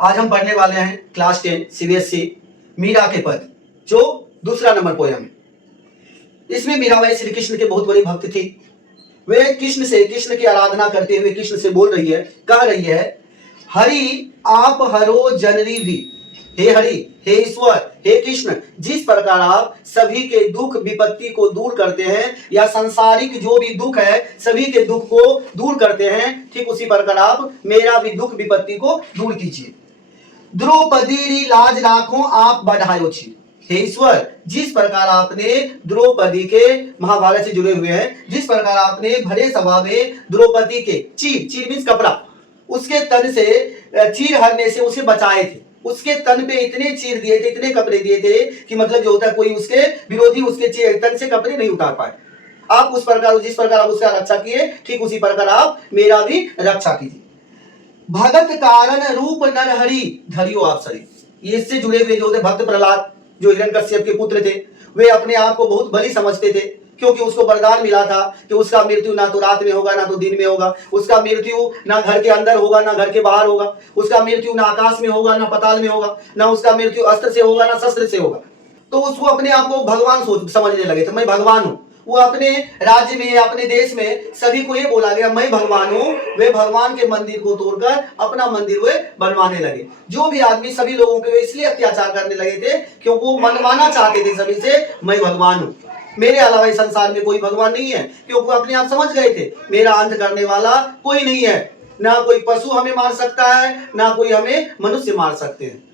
आज हम पढ़ने वाले हैं क्लास 10 सीबीएसई मीरा के पद, जो दूसरा नंबर पोयम है। इसमें मीराबाई श्री कृष्ण के बहुत बड़ी भक्त थी। वे कृष्ण की आराधना करते हुए कृष्ण से बोल रही है, कह रही है, हरि आप हरो जनरी भी। हे हरि, हे ईश्वर, हे कृष्ण, जिस प्रकार आप सभी के दुख विपत्ति को दूर करते हैं या सांसारिक जो भी दुख है सभी के दुख को दूर करते हैं, ठीक उसी प्रकार आप मेरा भी दुख विपत्ति को दूर कीजिए। द्रौपदी लाज राखो आप बढ़ायो छी। हे ईश्वर, जिस प्रकार आपने द्रौपदी के महाभारत से जुड़े हुए हैं, जिस प्रकार आपने भरे सभा में द्रौपदी के चीर मीन्स कपड़ा, उसके तन से चीर हरने से उसे बचाए थे। उसके तन पे इतने चीर दिए थे, इतने कपड़े दिए थे कि मतलब जो होता है कोई उसके विरोधी उसके तन से कपड़े नहीं उतार पाए। आप उस प्रकार जिस प्रकार आप उसका रक्षा किए, ठीक उसी प्रकार आप मेरा भी रक्षा कीजिए। भगत कारण रूप नरहरि धरियो आप सरी। ये इससे जुड़े हुए जो थे भक्त प्रहलाद, जो हिरण्यकश्यप के पुत्र थे, वे अपने आप को बहुत बली समझते थे, क्योंकि उसको वरदान मिला था कि उसका मृत्यु ना तो रात में होगा ना तो दिन में होगा, उसका मृत्यु ना घर के अंदर होगा ना घर के बाहर होगा, उसका मृत्यु ना आकाश में होगा ना पताल में होगा, ना उसका मृत्यु अस्त्र से होगा ना शस्त्र से होगा। तो उसको अपने आप को भगवान समझने लगे थे, मैं भगवान हूं। वो अपने राज्य में अपने देश में सभी को ये बोला गया, मैं भगवान हूं। वे भगवान के मंदिर को तोड़कर अपना मंदिर वे बनवाने लगे। जो भी आदमी सभी लोगों पे इसलिए अत्याचार करने लगे थे क्योंकि वो मनवाना चाहते थे सभी से, मैं भगवान हूं, मेरे अलावा इस संसार में कोई भगवान नहीं है। क्योंकि अपने आप समझ गए थे मेरा अंत करने वाला कोई नहीं है, ना कोई पशु हमें मार सकता है ना कोई हमें मनुष्य मार सकते हैं।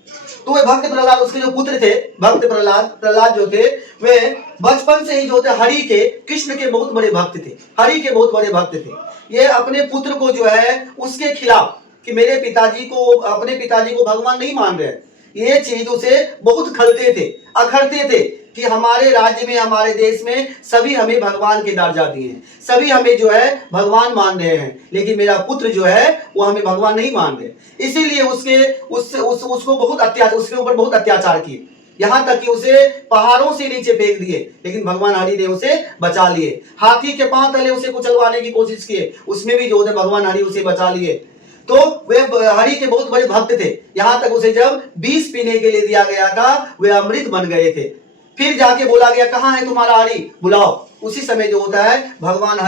तो वे भक्त प्रहलाद, उसके जो पुत्र थे भक्त प्रहलाद जो थे, वे बचपन से ही जो थे हरि के, कृष्ण के बहुत बड़े भक्त थे, हरि के बहुत बड़े भक्त थे। ये अपने पुत्र को जो है उसके खिलाफ कि मेरे पिताजी को, अपने पिताजी को भगवान नहीं मान रहे, ये चीज उसे बहुत खलते थे, अखरते थे कि हमारे राज्य में हमारे देश में सभी हमें भगवान के दर्जा दिए हैं, सभी हमें जो है भगवान मान रहे हैं, लेकिन मेरा पुत्र जो है वो हमें भगवान नहीं मान रहे। इसीलिए उसको बहुत अत्याचार, उसके ऊपर बहुत अत्याचार किए, यहाँ तक कि उसे पहाड़ों से नीचे फेंक दिए, लेकिन भगवान हरि ने उसे बचा लिए। हाथी के पांव तले उसे कुचलवाने की कोशिश किए, उसमें भी जो है भगवान हरि उसे बचा लिए। तो वे हरि के बहुत बड़े भक्त थे, यहाँ तक उसे जब विष पीने के लिए दिया गया था वे अमृत बन गए थे। फिर जाके बोला गया, कहाँ है तुम्हारा हरि, बुलाओ। उसी समय जो होता है भगवान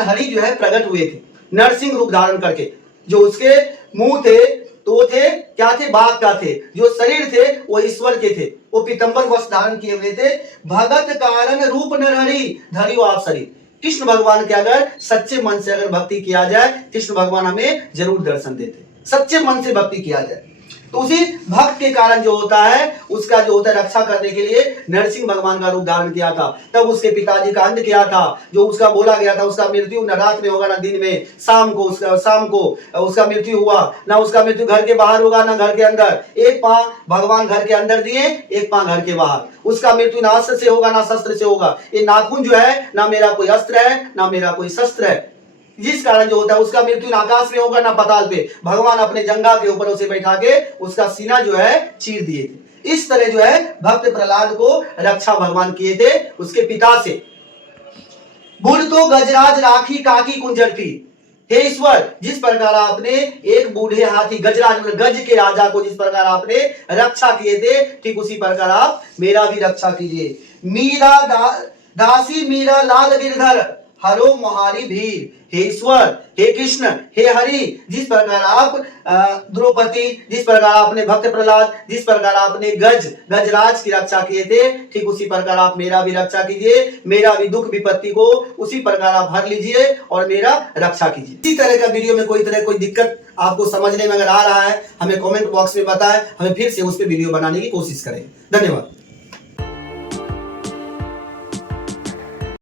हरि जो है प्रकट हुए थे नरसिंह रूप धारण करके। जो उसके मुंह थे तो थे क्या थे, बाघ का थे, जो शरीर थे वो ईश्वर के थे, वो पीतंबर वस्त्र धारण किए हुए थे। भगत कारण रूप नरहरि धरियो आप शरीर। कृष्ण भगवान के अगर सच्चे मन से अगर भक्ति किया जाए, कृष्ण भगवान हमें जरूर दर्शन देते, सच्चे मन से भक्ति किया जाए। तो उसी भक्त के कारण जो होता है उसका जो होता है रक्षा करने के लिए नरसिंह भगवान का रूप धारण किया था। तब उसके पिताजी का अंत किया था, जो उसका बोला गया था उसका मृत्यु न रात में होगा ना दिन में, शाम को उसका मृत्यु हुआ, ना उसका मृत्यु घर के बाहर होगा ना घर के अंदर। एक पांव भगवान घर के अंदर दिए, एक पांव घर के बाहर। उसका मृत्यु ना अस्त्र से होगा ना शस्त्र से होगा। ये नाखून जो है ना मेरा कोई अस्त्र है ना मेरा कोई शस्त्र है, जिस कारण जो होता है उसका मृत्यु ना आकाश में होगा ना पताल पे। भगवान अपने जंघा के ऊपर उसे बैठा के उसका सीना जो है चीर दिए थे। इस तरह जो है भक्त प्रहलाद को रक्षा भगवान किए थे उसके पिता से। बुढ़ तो गजराज राखी काकी कुंजर थी। हे ईश्वर, जिस प्रकार आपने एक बूढ़े हाथी गजराज गज के राजा को जिस प्रकार आपने रक्षा किए थे, ठीक उसी प्रकार आप मेरा भी रक्षा कीजिए। मीरा दासी मीरा लाल गिरधर हरो मुहारी भीर। हे ईश्वर, हे कृष्ण, हे हरि, जिस प्रकार आप द्रौपदी, जिस प्रकार आपने भक्त प्रहलाद, जिस प्रकार आपने गजराज की रक्षा किए थे, ठीक उसी प्रकार आप मेरा भी रक्षा कीजिए। मेरा भी दुख विपत्ति को उसी प्रकार आप हर लीजिए और मेरा रक्षा कीजिए। इसी तरह का वीडियो में कोई दिक्कत आपको समझने में अगर आ रहा है, हमें कमेंट बॉक्स में बताएं, हमें फिर से उस पर वीडियो बनाने की कोशिश करें। धन्यवाद।